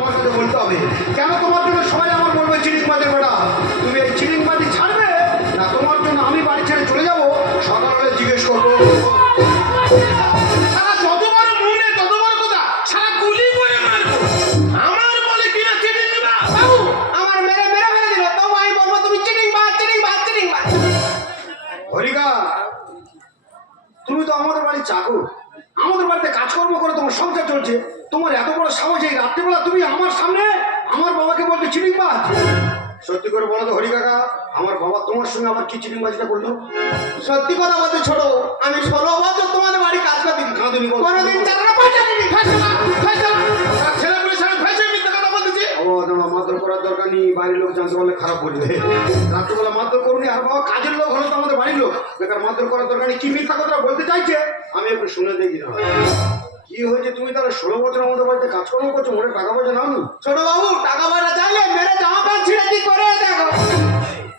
তোমার সাথে বলতে হবে। কেন তোমার জন্য সবাই আমার বলবে চিটিংবাজের বেটা। তুমি এই চিটিংবাজি ছাড়বে না তোমার জন্য আমি বাড়ি ছেড়ে চলে যাবো, সকাল হলে জিজ্ঞেস করবো। সারা যত বড় মুখ নেই তত বড় কথা, সারা গুলি করে মারবো। আমার বলে কিনা চিটিং দিবা বাবু, আমার মেরে মেরে ফেলে দিল, তবু আমি বলবো তুমি চিটিংবাজ চিটিংবাজ চিটিংবাজ। হরিকা, তুমি তো আমাদের বাড়ির চাকর, আমাদের বাড়িতে কাজকর্ম করে তোমার সংসার চলছে, তোমার এত বড় সাহস এই রাত্রিবেলা তুমি আমার সামনে আমার বাবাকে বলতে চিটিংবাজ? সত্যি করে বলো তো হরি কাকা, আমার বাবা তোমার সঙ্গে আমার কি চিটিংবাজিটা করলো? সত্যি কথা বলতে ছোট, আমি 16 বছর তোমাদের বাড়ি কাজ করতে কাঁদুনি কোনোদিন চাকরা পয়সা নিবি ছেলে পুলিশ আমি ফেসে মিথ্যা কথা বলতেছি। মারধর করার দরকার নেই, বাড়ির লোক জানতে পারলে খারাপ করবে। রাত্রিবেলা মারধর করুনি, আর বাবা কাজের লোক হলো তো আমাদের বাড়ির লোক, বেকার মারধর করার দরকার নেই। কি মিথ্যা কথা বলতে চাইছে আমি একটু শুনে দেখি না। কি হয়েছে, তুমি তাহলে 16 বছর আমাদের বাড়িতে কাজকর্ম করছো, মনে টাকা পয়সা নাও নি? ছোট বাবু টাকা পয়সা চাইলে মেরে জামা প্যান্ট ছিঁড়ে কি করে দেখো।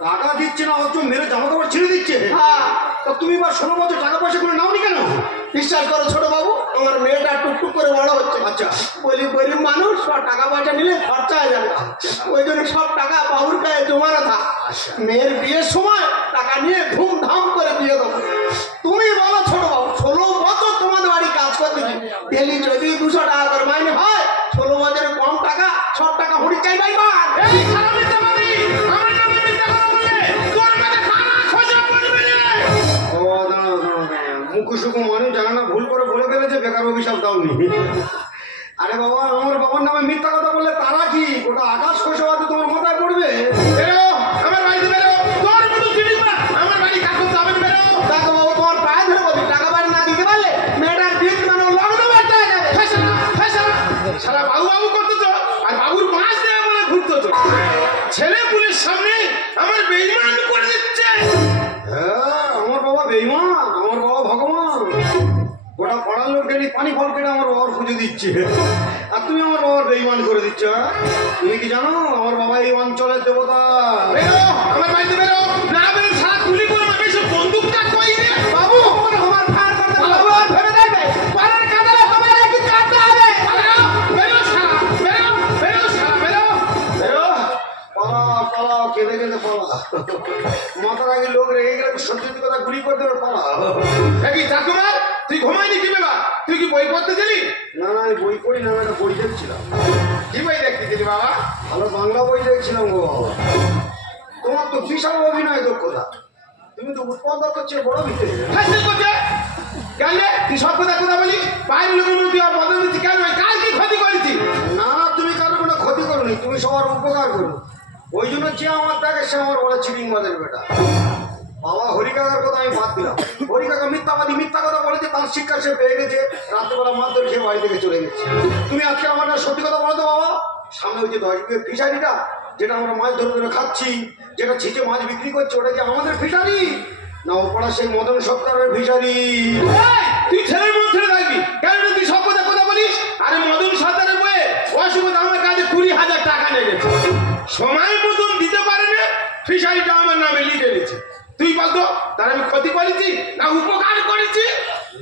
টাকা দিচ্ছে না হচ্ছে মেরে জামা কাপড় ছিঁড়ে দিচ্ছে। হ্যাঁ, তা তুমি বা 16 বছর টাকা পয়সা করে নাও নি কেন? বিশ্বাস করো ছোট বাবু, আমার মেয়েটা টুকটুক করে বড় হচ্ছে। আচ্ছা, বলি গরিব মানুষ, সব টাকা পয়সা নিলে খরচা হয়ে যাবে, ওই জন্য সব টাকা বাবুর গায়ে জমানো থাক। মেয়ের বিয়ের সময় টাকা নিয়ে ধুমধাম করে বিয়ে দেবো। তুমি বলো ছোট বাবু, 16 বছর তোমাদের বাড়ি কাজ করতেছি, ডেলি যদি 200 টাকা করে মাইনে হয়, 16 বছরের কম টাকা, সব টাকা হুড়ি চাই ভাই বা মুখুসুকু মানুষ জানে না, ভুল করে বলে ফেলেছে, বেকার অভিশাপ দাওনি। আরে বাবা, আমার বাবার নামে মিথ্যা কথা বললে তারা কি ওটা আকাশ খসে হয়তো তোমার মাথায় পড়বে। বেরো আমার বাড়িতে, বেরো, তোর মতো চিনিস না আমার বাড়ি কাজ করতে হবে, বেরো। দেখো বাবু, তোমার পায়ে ধরে বলি, টাকা বাড়ি না দিতে পারলে মেয়েটার বিয়ে মানে লগ্ন বাড়তে হয়ে যাবে। সারা বাবু বাবু করতেছ আর বাবুর মাছ দেওয়া বলে ঘুরতেছ। ছেলে পুলিশ সামনে আমার বেইমান করে দিচ্ছে। হ্যাঁ, আমার বাবা বেঈমান, আমার বাবা ভগবান। গোটা পাড়ার লোক ডেলি পানি ফল কেটে আমার বাবার পুজো দিচ্ছে, আর তুমি আমার বাবার বেঈমান করে দিচ্ছ। তুমি কি জানো আমার বাবা এই অঞ্চলের দেবতা? বেরো আমার বাড়িতে, বেরো, না বেরো সারা গুলি করে মারবে। সব বন্দুকটা কই রে বাবু, আমার ফায়ার করতে বাবু আর ভেবে দেখবে পাড়ার কাঁদালে তোমার কি কাটতে হবে। বেরো সারা, বেরো বেরো সারা, বেরো বেরো, পালাও পালাও, কেঁদে কেঁদে পালা। মাথার আগে লোক রেগে গেলে সত্যি সত্যি কথা গুলি করে দেবে, পালা। দেখি ঠাকুমার, তুই ঘুমাইনি কি বাবা? তুই কি বই পড়তেছিলি? না না, আমি বই পড়ি না, আমি একটা বই দেখছিলাম। কি বই দেখতেছিলি বাবা? ভালো বাংলা বই দেখছিলাম গো বাবা। তোমার তো বিশাল অভিনয় দক্ষতা, তুমি তো উৎপাদন করছে বড় ভিতরে। হাসিল করছে কেন রে? তুই সব কথা কথা বলিস, বাইরের লোকের মধ্যে আর বদল দিচ্ছি কেন? কাল কি ক্ষতি করেছি? না না, তুমি কারো কোনো ক্ষতি করোনি, তুমি সবার উপকার করো। ওই জন্য যে আমার দেখে সে আমার বলে চিটিংবাজের বেটা। বাবা হরিকাকার কথা আমি বাদ দিলাম। হরিকাকা মিথ্যাবাদী, মিথ্যা কথা বলেছে, তার শিক্ষা সে পেয়ে গেছে, রাত্রেবেলা মারধর খেয়ে বাড়ি থেকে চলে গেছে। তুমি আজকে আমার সত্যি কথা বলো তো বাবা, সামনে ওই যে 10 বিঘে ফিশারিটা, যেটা আমরা মাছ ধরে ধরে খাচ্ছি, যেটা ছিচে মাছ বিক্রি করছে, ওটা কি আমাদের ফিশারি না ওপরা সেই মদন সত্তারের ফিশারি? তুই ছেলের মন ছেড়ে থাকবি কেন? তুই সব কথা কথা বলিস। আরে মদন সর্দারের বয়ে অসুবিধা আমার কাছে 20,000 টাকা নিয়ে গেছে, সময় মতন দিতে পারে না, ফিশারিটা আমার নামে লিখে গেছে। তুই বলতো তার আমি ক্ষতি করেছি না উপকার করেছি?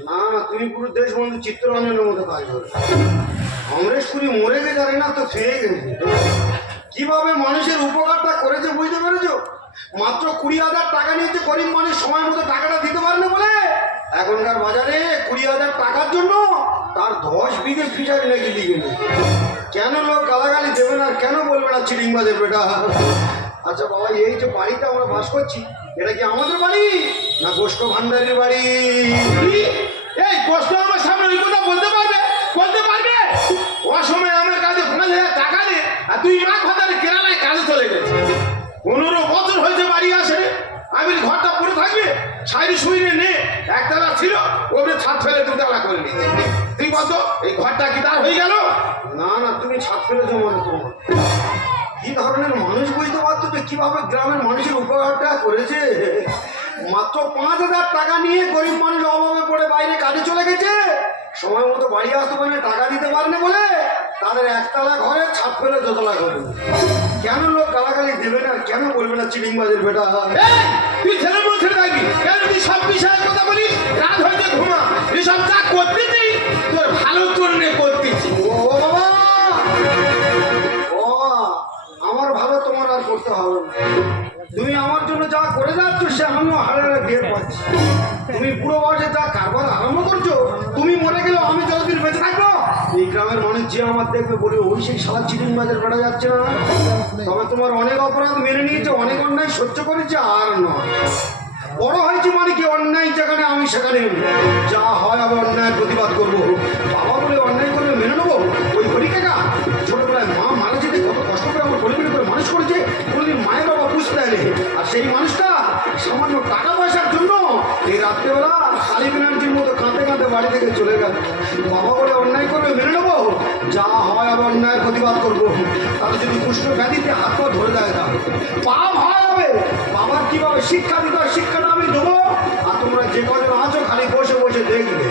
না না, তুমি পুরো দেশবন্ধু চিত্তরঞ্জনের মতো কাজ করো। অমরেশ পুরী মরে গেছে, জানি না তো ফিরে গেছে। কিভাবে মানুষের উপকারটা করেছে বুঝতে পেরেছো? মাত্র 20,000 টাকা নিয়েছে, গরিব মানুষ সময় মতো টাকাটা দিতে পারে না বলে এখনকার বাজারে 20,000 টাকার জন্য তার 10 বিঘে ফিশারি নাকি লিখে নেই। কেন লোক গালাগালি দেবে না, কেন বলবে না চিটিংবাজের বেটা? আচ্ছা বাবা, এই যে বাড়িটা আমরা বাস করছি, এটা কি আমাদের বাড়ি না গোষ্ঠ ভান্ডারের বাড়ি? এই কষ্ট আমার সামনে ওই কথা বলতে পারবে? বলতে পারবে? অসময়ে আমার কাছে 5,000 টাকা নে, আর তুই মা খাতারে কেরালায় কাজে চলে গেছে। 15 বছর হয়েছে বাড়ি আসে, আমি ঘরটা পড়ে থাকবে, সাইডে শুইনে নে, একতলা ছিল ওপরে ছাদ ফেলে 2তলা করে নিয়েছি। তুই বলতো এই ঘরটা কি তার হয়ে গেল? না না, তুমি ছাদ ফেলেছো মানে তোমার কি ধরনের মানুষ বুঝতে পারছো যে কিভাবে গ্রামের মানুষের উপকারটা করেছে। মাত্র 5,000 টাকা নিয়ে গরিব মানুষ অভাবে পড়ে বাইরে কাজে চলে গেছে, সময় মতো বাড়ি আসতে পারে টাকা দিতে পারে না বলে তাদের একতলা ঘরে ছাদ ফেলে 2তলা করে। কেন লোক গালাগালি দেবে না, কেন বলবে না চিটিংবাজের বেটা? তুই ছেলের মন ছেড়ে থাকবি কেন? তুই সব বিষয়ে কথা বলিস, রাত হয়েছে ঘুমা। এসব যা করতেছি তোর ভালো জন্য করতেছি। ও বাবা, করতে হবে না। তুমি আমার জন্য যা করে যাচ্ছ সে আমিও হারে হারে টের পাচ্ছি। তুমি পুরো বয়সে যা কারবার আরম্ভ করছো, তুমি মরে গেলেও আমি যতদিন বেঁচে থাকবো এই গ্রামের মানুষ যে আমার দেখবে বলে ওই সেই সারা চিটিং বাজার বেড়া যাচ্ছে না। তবে তোমার অনেক অপরাধ মেনে নিয়েছে, অনেক অন্যায় সহ্য করেছে, আর নয় বড় হয়েছে মানে কি অন্যায় যেখানে আমি সেখানে যা হয় আমি অন্যায়ের প্রতিবাদ করবো। বাবা বলে অন্যায় করবে মেনে নেবো? ওই হরি কাকা ছোটবেলায় মা মারা যেতে কত কষ্ট করে আমার পরিবার করে মানুষ করেছে, কোনোদিন মায়ের বাবা বুঝতে দেয়নি। আর সেই মানুষটা সামান্য টাকা পয়সার জন্য এই রাত্রেবেলা কালী ব্যানার্জির মতো কাঁদতে কাঁদতে বাড়ি থেকে চলে গেল। বাবা বলে অন্যায় করবে মেনে নেবো, যা হয় আমি অন্যায়ের প্রতিবাদ করবো। তাহলে যদি কুষ্ঠ ব্যাধিতে হাত পা ধরে দেয় তাহলে পাপ হয় হবে। বাবার কিভাবে শিক্ষা দিতে হয় শিক্ষাটা আমি দেবো, আর তোমরা যে কজন আছো খালি বসে বসে দেখবে।